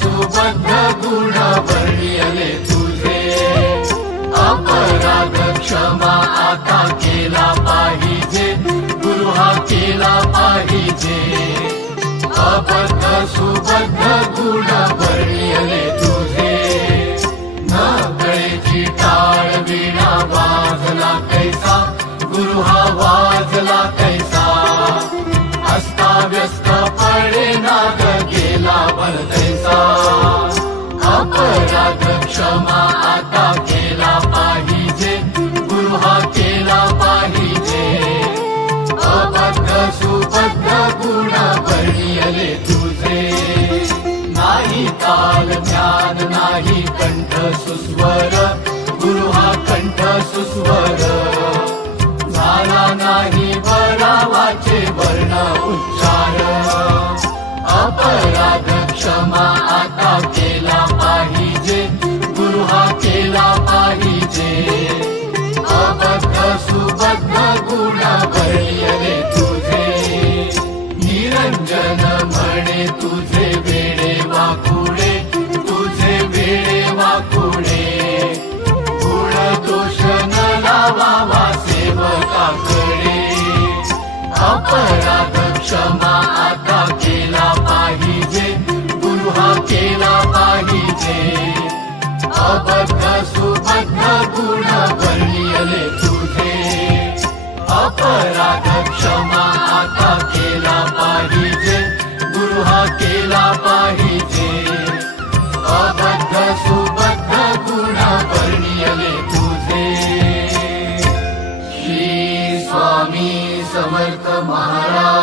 सुबद्ध गुण वर्णियले तुझे अपराध क्षमा आता केला पाहिजे गुरु हा केला पाहिजे अबद्ध सुबद्ध गुण वर्णियले तुझे न गळेची टाळ वीणा वाजला कैसा गुरु हा वाजला कैसा अस्ताव्यस्त पडे नाग गेला बलदैसा अपराध क्षमा आता केला पाहिजे गुरु हा केला पाहिजे अबद्ध सुबद्ध गुण वर्णियले तुझे नाही ताल ज्ञान नाही कंठ सुस्वर गुरु हा कंठ सुस्वर झाला नाही बरावाचे वर्ण उच्चार अपराध क्षमा आता केला पाहिजे गुरु हा केला पाहिजे अबद्ध सुबद्ध गुण वर्णियले तुझे निरंजन म्हणे तुझे वेडे वाकुडे तुझे वेडे वाकुडे गुण दोष न लावावा सेवकाकडे अपराध क्षमा आता केला पाहिजे गुरु हा केला पाहिजे अबद्ध सुबद्ध गुण वर्णियले तुझे अपराध क्षमा आता केला पाहिजे गुरु हा केला पाहिजे अबद्ध सुबद्ध गुण वर्णियले तुझे श्री स्वामी समर्थ महाराज